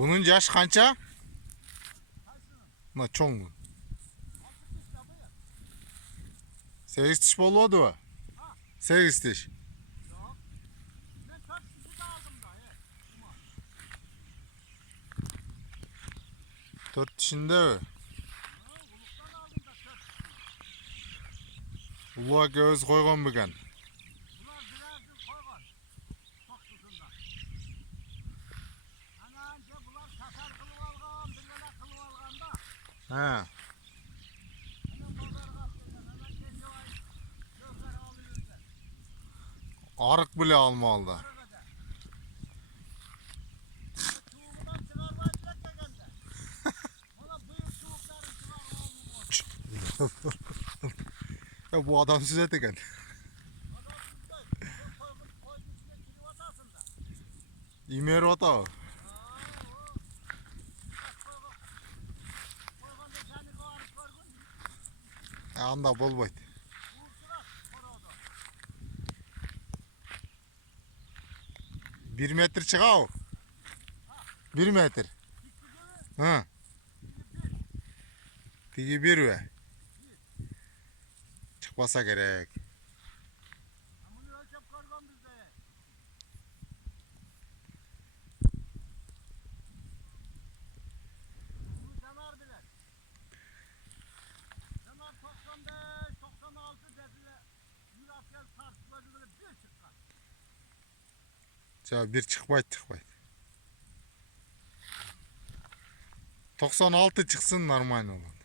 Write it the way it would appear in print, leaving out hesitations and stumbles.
Bunun yaş kança? Na çoğun mu? 8 diş boluyordu o. 8 diş. 4 dişinde o. Uluğa göz koygan bugün. He. Arık bile almalı. Ya bu adam size teken. İmer ota. Anda bol boyt. 1 metre çığa o. 1 metre. Ha. Tigi 1 ve. Çıkmasa gerek. Bir çıkmaydı. 96 çıksın normal olur.